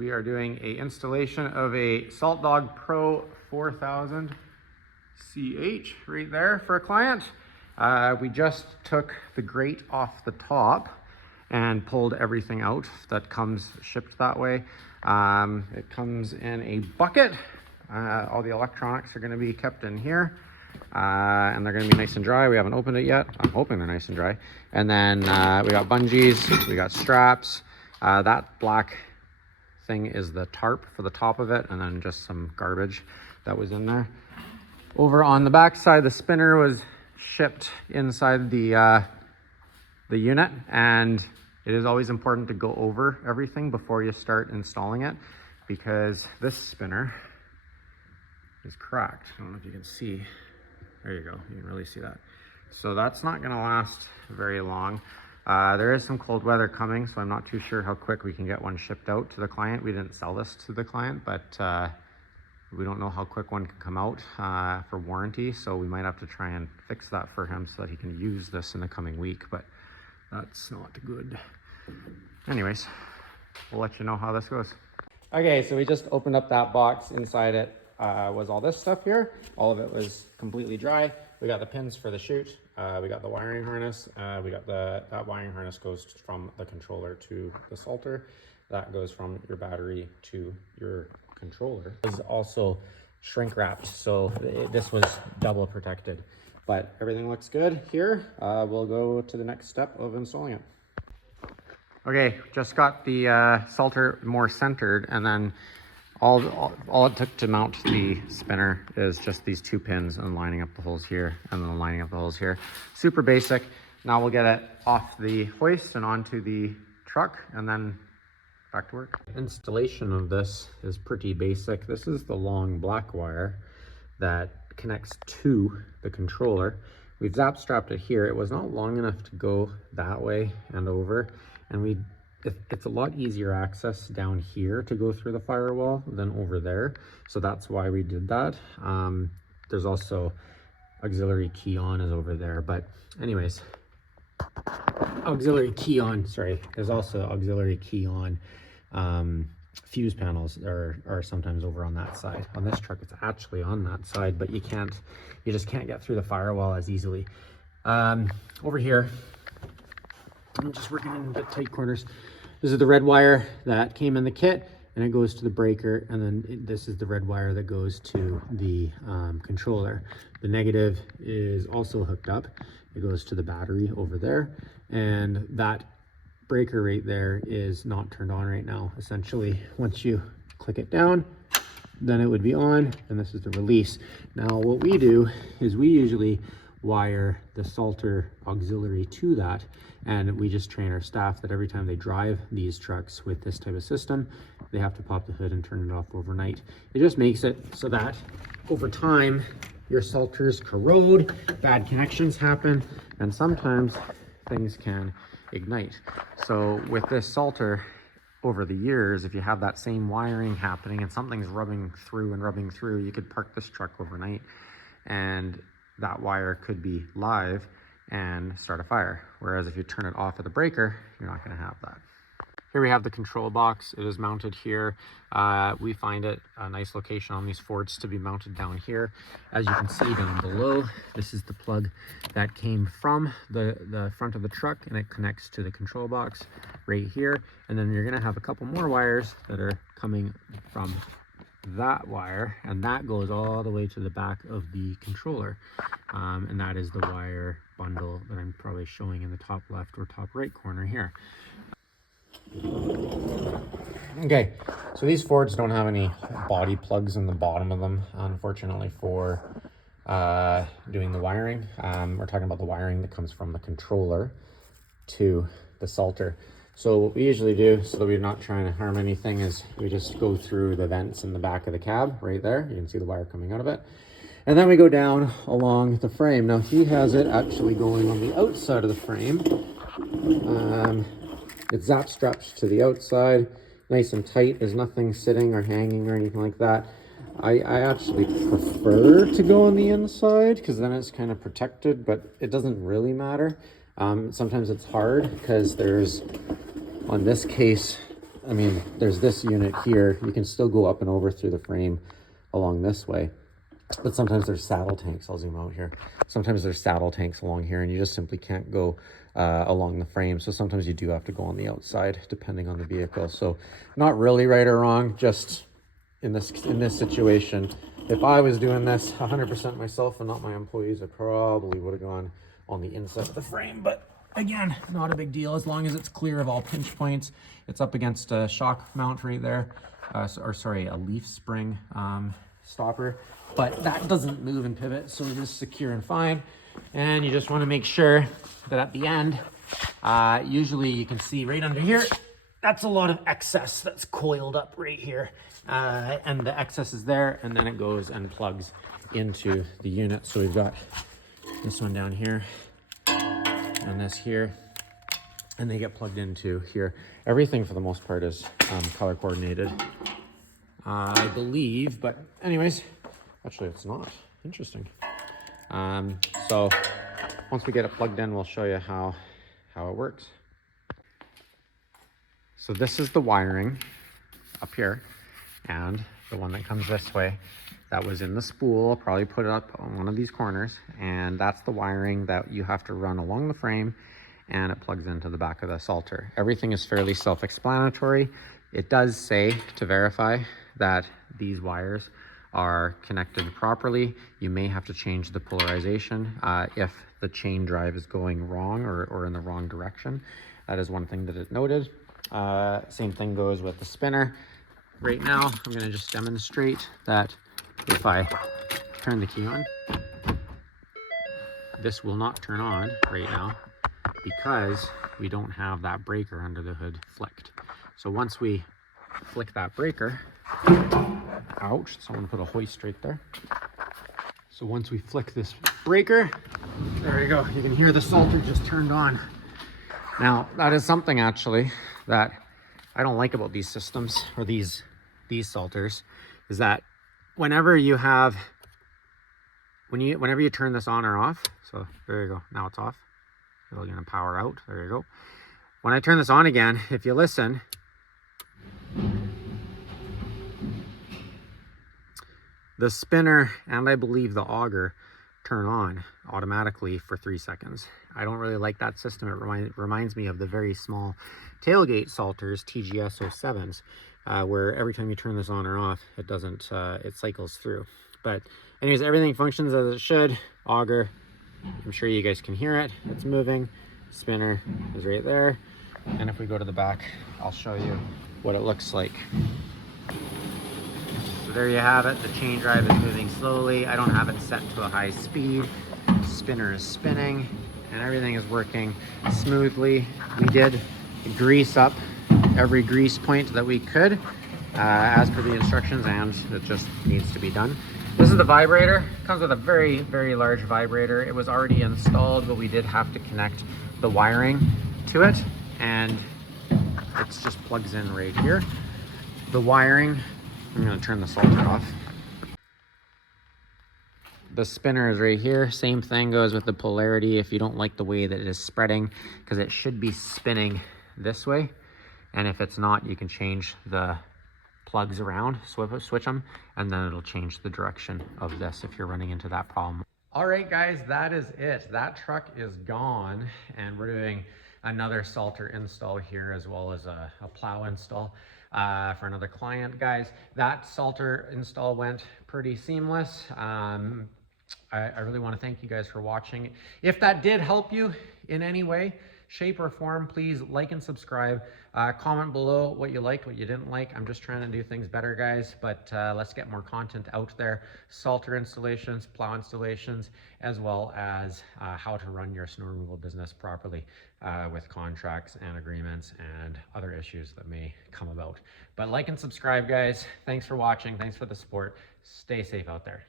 We are doing a installation of a Salt Dog Pro 4000 CH right there for a client. We just took the grate off the top and pulled everything out that comes shipped that way. It comes in a bucket. All the electronics are going to be kept in here, and they're going to be nice and dry. We haven't opened it yet. I'm hoping they're nice and dry. And then we got bungees, we got straps. That black thing is the tarp for the top of it, and then just some garbage that was in there. Over on the back side, the spinner was shipped inside the unit, and it is always important to go over everything before you start installing it, because this spinner is cracked. I don't know if you can see. There you go, you can really see that. So that's not going to last very long. There is some cold weather coming, so I'm not too sure how quick we can get one shipped out to the client. We didn't sell this to the client, but we don't know how quick one can come out for warranty, so we might have to try and fix that for him so that he can use this in the coming week, but that's not good. Anyways, we'll let you know how this goes. Okay, so we just opened up that box. Inside it was all this stuff here. All of it was completely dry. We got the pins for the chute. We got the wiring harness. We got that wiring harness goes from the controller to the Salter. That goes from your battery to your controller. It is also shrink wrapped, so this was double protected. But everything looks good here. We'll go to the next step of installing it. Okay, just got the Salter more centered, and then all it took to mount the spinner is just these two pins and lining up the holes here and then lining up the holes here. Super basic. Now we'll get it off the hoist and onto the truck and then back to work. Installation of this is pretty basic. This is the long black wire that connects to the controller. We've zap strapped it here. It was not long enough to go that way and over, and it's a lot easier access down here to go through the firewall than over there, so that's why we did that. There's also auxiliary key on is over there, but anyways, auxiliary key on, sorry, there's also auxiliary key on. Fuse panels are sometimes over on that side. On this truck it's actually on that side, but you just can't get through the firewall as easily. Over here, I'm just working in a bit tight corners. This is the red wire that came in the kit, and it goes to the breaker, and then this is the red wire that goes to the controller. The negative is also hooked up. It goes to the battery over there, and that breaker right there is not turned on right now. Essentially, once you click it down, then it would be on, and this is the release. Now what we do is we usually wire the Salter auxiliary to that, and we just train our staff that every time they drive these trucks with this type of system, they have to pop the hood and turn it off overnight. It just makes it so that over time your Salters corrode, bad connections happen, and sometimes things can ignite. So with this Salter, over the years, if you have that same wiring happening and something's rubbing through, you could park this truck overnight and that wire could be live and start a fire. Whereas if you turn it off at the breaker, you're not going to have that. Here we have the control box. It is mounted here. We find it a nice location on these Fords to be mounted down here. As you can see down below, this is the plug that came from the front of the truck, and it connects to the control box right here. And then you're gonna have a couple more wires that are coming from that wire, and that goes all the way to the back of the controller. And that is the wire bundle that I'm probably showing in the top left or top right corner here. Okay, so these Fords don't have any body plugs in the bottom of them, unfortunately, for doing the wiring. We're talking about the wiring that comes from the controller to the Salter. So what we usually do, so that we're not trying to harm anything, is we just go through the vents in the back of the cab right there. You can see the wire coming out of it. And then we go down along the frame. Now he has it actually going on the outside of the frame. It's zap strapped to the outside, nice and tight. There's nothing sitting or hanging or anything like that. I actually prefer to go on the inside because then it's kind of protected, but it doesn't really matter. Sometimes it's hard because there's, on this case, I mean, there's this unit here. You can still go up and over through the frame along this way. But sometimes there's saddle tanks. I'll zoom out here. Sometimes there's saddle tanks along here, and you just simply can't go along the frame. So sometimes you do have to go on the outside, depending on the vehicle. So not really right or wrong. Just in this situation, if I was doing this 100% myself and not my employees, I probably would have gone on the inside of the frame. But again, not a big deal as long as it's clear of all pinch points. It's up against a shock mount right there, a leaf spring stopper. But that doesn't move and pivot, so it is secure and fine. And you just want to make sure that at the end, usually you can see right under here, that's a lot of excess that's coiled up right here. And the excess is there, and then it goes and plugs into the unit. So we've got this one down here and this here, and they get plugged into here. Everything for the most part is color coordinated, I believe, but anyways, actually it's not. Interesting. So once we get it plugged in, we'll show you how it works. So this is the wiring up here, and the one that comes this way, that was in the spool. I'll probably put it up on one of these corners, and that's the wiring that you have to run along the frame, and it plugs into the back of the Salter. Everything is fairly self-explanatory. It does say to verify that these wires are connected properly. You may have to change the polarization if the chain drive is going wrong or in the wrong direction. That is one thing that it noted. Same thing goes with the spinner. Right now, I'm gonna just demonstrate that if I turn the key on, this will not turn on right now because we don't have that breaker under the hood flicked. So once we flick that breaker, ouch, someone put a hoist right there. So once we flick this breaker, there you go. You can hear the Salter just turned on. Now, that is something actually that I don't like about these systems, or these Salters, is that whenever you turn this on or off, so there you go, now it's off. It'll gonna power out, there you go. When I turn this on again, if you listen, the spinner and I believe the auger turn on automatically for 3 seconds. I don't really like that system. It reminds me of the very small tailgate Salters, TGS 07s, where every time you turn this on or off, it doesn't, it cycles through. But anyways, everything functions as it should. Auger, I'm sure you guys can hear it. It's moving. Spinner is right there. And if we go to the back, I'll show you what it looks like. So there you have it. The chain drive is moving slowly. I don't have it set to a high speed. Spinner is spinning and everything is working smoothly. We did grease up every grease point that we could as per the instructions, and it just needs to be done. This is the vibrator. It comes with a very, very large vibrator. It was already installed, but we did have to connect the wiring to it, and it just plugs in right here. The wiring, I'm going to turn the Salter off. The spinner is right here. Same thing goes with the polarity. If you don't like the way that it is spreading, because it should be spinning this way, and if it's not, you can change the plugs around, switch them, and then it'll change the direction of this if you're running into that problem. All right, guys, that is it. That truck is gone, and we're doing another Salter install here, as well as a plow install for another client, guys. That Salter install went pretty seamless. I really want to thank you guys for watching. If that did help you in any way, shape, or form, please like and subscribe. Comment below what you liked, what you didn't like. I'm just trying to do things better, guys, but let's get more content out there. Salter installations, plow installations, as well as how to run your snow removal business properly with contracts and agreements and other issues that may come about. But like and subscribe, guys. Thanks for watching. Thanks for the support. Stay safe out there.